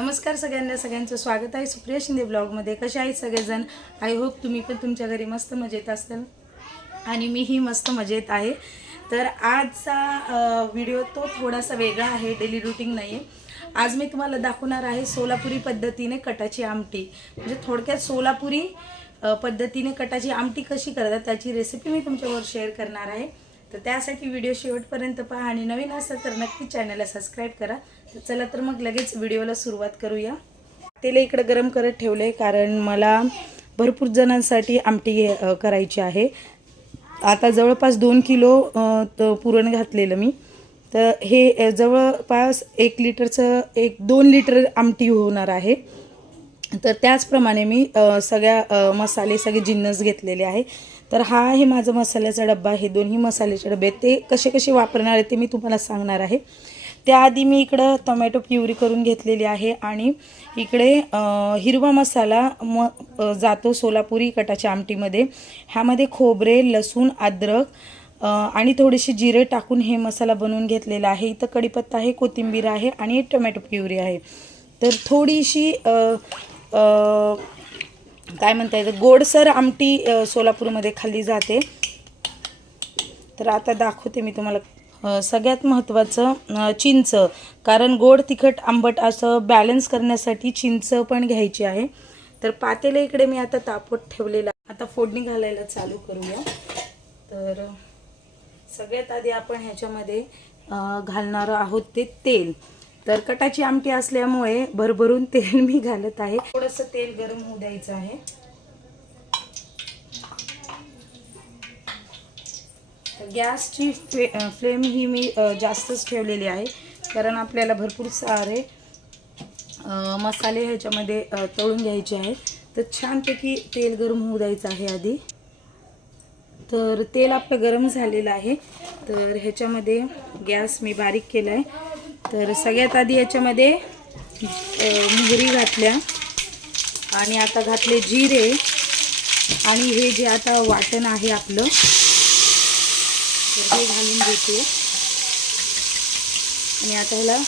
नमस्कार सगळ्यांचं स्वागत आहे सुप्रिया शिंदे ब्लॉगमध्ये। कसे आहेत सगळेजण? आय होप तुम्ही पण तुमच्या घरी मस्त मजेत असाल आणि मीही मस्त मजेत आहे। तर आजचा व्हिडिओ तो थोडासा वेगळा आहे, डेली रूटीन नाही आहे। आज मी तुम्हाला दाखवणार आहे सोलापुरी पद्धतीने कटाची आमटी, म्हणजे थोडक्यात सोलापुरी पद्धतीने कटाची आमटी कशी करतात त्याची रेसिपी मी तुमच्यावर शेअर करणार आहे। तर त्यासाठी व्हिडिओ शेवटपर्यंत पहा आणि नवीन असेल तर नक्की चॅनलला सबस्क्राइब करा। तर चला तर मग लगेच व्हिडिओला सुरुवात करूया। तेल इकडे गरम करत ठेवले कारण मला भरपूर जणांसाठी आमटी करायची आहे। आता जवळपास 2 किलो पुरण घातलेलं मी, तर हे जवळपास 1 लिटरचं 1-2 लिटर आमटी होणार आहे। तर त्याचप्रमाणे मी सगळ्या मसाले सगळे जिन्नस घेतलेले आहे। तर हा आहे माझा मसाल्याचा डब्बा। हे दोन्ही मसाल्याचे डबे ते कसे कसे वापरणार आहे ते मी तुम्हाला सांगणार आहे। त्याआधी मी इकडे टोमॅटो प्युरी करून घेतलेली आहे आणि इकडे हिरवा मसाला जातो सोलापुरी कटाच्या आमटीमध्ये। ह्यामध्ये खोबरे, लसूण, अद्रक आणि थोडेसे जिरे टाकून हे मसाला बनवून घेतलेला आहे। इथं कढीपत्ता आहे, कोथिंबीर आहे आणि टोमॅटो प्युरी आहे। तर थोडीशी काय म्हणता येतं गोडसर आमटी सोलापूरमध्ये खाल्ली जाते। तर आता दाखवते मी तुम्हाला। सगळ्यात महत्त्वाचं चिंच, कारण गोड तिखट आंबट असं बॅलन्स करण्यासाठी चिंच पण घ्यायची आहे। तर पातेले इकडे मी आता तापवत ठेवलेला। आता फोडणी घालायला चालू करूया। तर सगळ्यात आधी आपण ह्याच्यामध्ये घालणार आहोत ते तेल। तर कटाची आमटी असल्यामुळे भरभरून तेल मी घालत आहे। थोडंसं तेल गरम होऊ द्यायचं आहे। गॅसची फ्लेम ही मी जास्तच ठेवलेली आहे, कारण आपल्याला भरपूर सारे मसाले ह्याच्यामध्ये तळून घ्यायचे आहेत। तर छानपैकी तेल गरम होऊ द्यायचं आहे आधी। तर तेल आपलं गरम झालेलं आहे। तर ह्याच्यामध्ये गॅस मी बारीक केला आहे। तर सगळ्यात आधी याच्यामध्ये मोहरी घातल्या आणि आता घातले जिरे आणि हे जे आता वाटण आहे आपलं तर हे घालून घेते। आणि आता ह्याला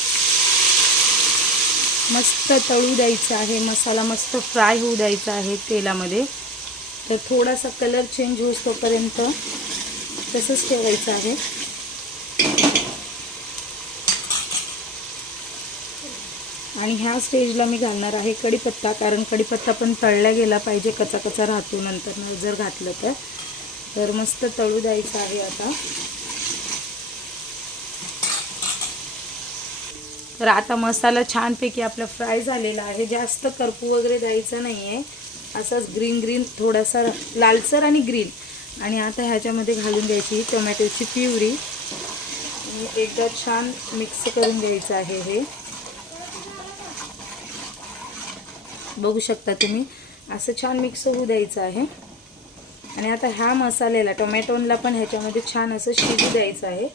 मस्त तळू द्यायचं आहे। मसाला मस्त फ्राय होऊ द्यायचा आहे तेलामध्ये। तर थोडासा कलर चेंज होईपर्यंत तसंच ठेवायचं आहे। आणि ह्या स्टेजला मी घालणार आहे कढीपत्ता, कारण कढीपत्ता पण तळला गेला पाहिजे, कच्चा कच्चा राहतो नंतर जर घातलं तर मस्त तळू द्यायचं आहे आता। तर आता मसाला छानपैकी आपला फ्राय झालेला आहे। जास्त करपू वगैरे द्यायचं नाही आहे, असंच ग्रीन थोडासा लालसर आणि ग्रीन। आणि आता ह्याच्यामध्ये घालून द्यायची टोमॅटोची प्युरी आणि एकदा छान मिक्स करून घ्यायचं आहे। हे बघू शकता तुम्ही, असं छान मिक्स होऊ द्यायचं आहे। आणि आता ह्या मसाल्याला टोमॅटोला पण ह्याच्यामध्ये छान असं शिजू द्यायचं आहे।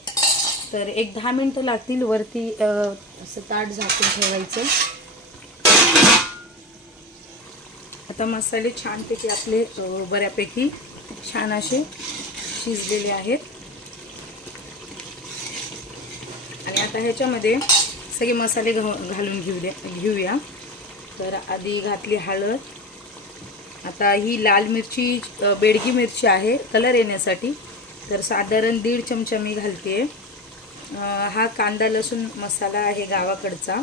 तर 1-10 मिनिटं लागतील। वरती असं ताट झाकून ठेवायचं। आता मसाले छानपैकी आपले बऱ्यापैकी छान असे शिजलेले आहेत। आणि आता ह्याच्यामध्ये सगळे मसाले घालून घेऊया। तर आधी घातली हळद। आता ही लाल मिरची बेडगी मिरची आहे कलर येण्यासाठी, तर साधारण 1.5 चमचा मी घालते। हा कांदा लसूण मसाला आहे गावाकडचा,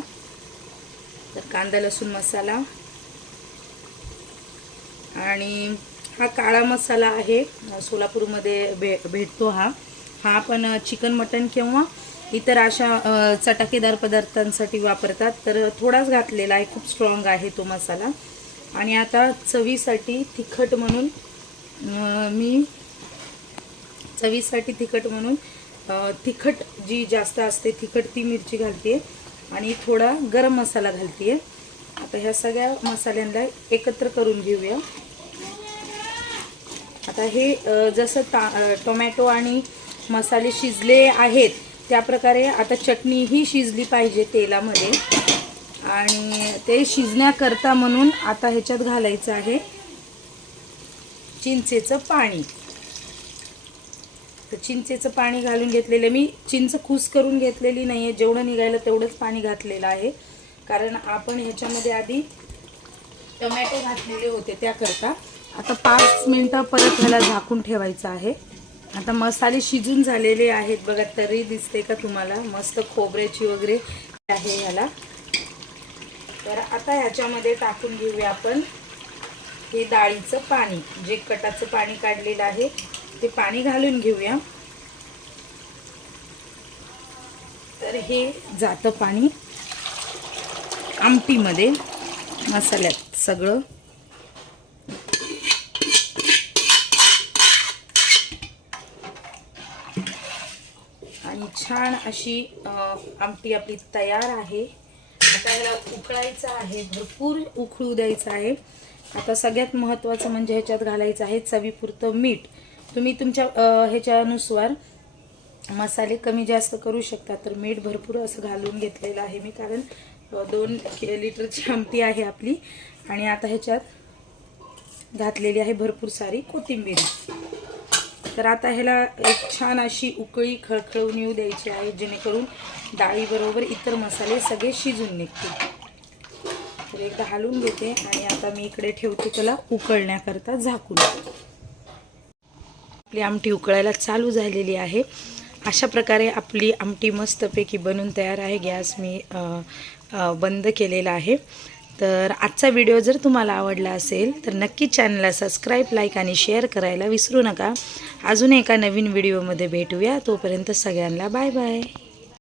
तर कांदा लसूण मसाला। आणि हा काळा मसाला आहे, सोलापूरमध्ये भेटतो हा पण चिकन मटन किंवा इतर अशा चटाकेदार पदार्थांसाठी वापरतात। तर थोडाच घातलेला आहे, खूप स्ट्रॉंग आहे तो मसाला। आणि आता चवीसाठी तिखट म्हणून तिखट जी जास्त असते तिखट ती मिरची घालते आणि थोडा गरम मसाला घालते। आता ह्या सगळ्या मसाल्यांना एकत्र करून घेऊया। आता हे जसं टोमॅटो आणि मसाले शिजले आहेत त्याप्रकारे आता चटणी ही शिजली पाहिजे तेलामध्ये। आणि ते शिजण्याकरता म्हणून आता ह्याच्यात घालायचं आहे चिंचेचं पाणी। तर चिंचेचं पाणी घालून घेतलेलं मी। चिंच खुस करून घेतलेली नाही आहे, जेवढं निघायला तेवढंच पाणी घातलेलं आहे। कारण आपण ह्याच्यामध्ये आधी टोमॅटो घातलेले होते त्याकरता. आता 5 मिनटं परत ह्याला झाकून ठेवायचं आहे. आता मसाले शिजून झालेले आहेत बघा, तरी दिसते का तुम्हाला, मस्त खोबऱ्याची वगैरे आहे ह्याला. तर आता ह्याच्यामध्ये टाकून घेऊया आपण हे डाळीचं पाणी, जे कटाचं पाणी काढलेलं आहे ते पाणी घालून घेऊया. तर हे जातं पाणी आमटीमध्ये, मसाल्यात सगळं. आणि छान अशी आमटी आपली तयार आहे. आता ह्याला उकळायचं आहे, भरपूर उकळू द्यायचं आहे. आता सगळ्यात महत्त्वाचं म्हणजे ह्याच्यात घालायचं आहे चवीपुरतं मीठ. तुम्ही तुमच्या ह्याच्यानुसार मसाले कमी जास्त करू शकता. तर मीठ भरपूर असं घालून घेतलेलं आहे मी, कारण 2 लिटरची आमटी आहे आपली. आणि आता ह्याच्यात घातलेली आहे भरपूर सारी कोथिंबीर. तर आता ह्याला एक छान अशी उकळी खळखळून येऊ द्यायची आहे, जेणेकरून डाळीबरोबर इतर मसाले सगळे शिजून निघतील. तर एकदा हलवून घेते आणि आता मी इकडे ठेवते त्याला उकळण्याकरता झाकून. आपली आमटी उकळायला चालू झालेली आहे. अशा प्रकारे आपली आमटी मस्तपैकी बनून तयार आहे. गॅस मी बंद केलेला आहे. तर आजचा व्हिडिओ जर तुम्हाला आवडला असेल तर नक्की चॅनलला सबस्क्राईब, लाईक आणि शेअर करायला विसरू नका. अजून एका नवीन व्हिडिओमध्ये भेटूया. तोपर्यंत सगळ्यांना बाय बाय.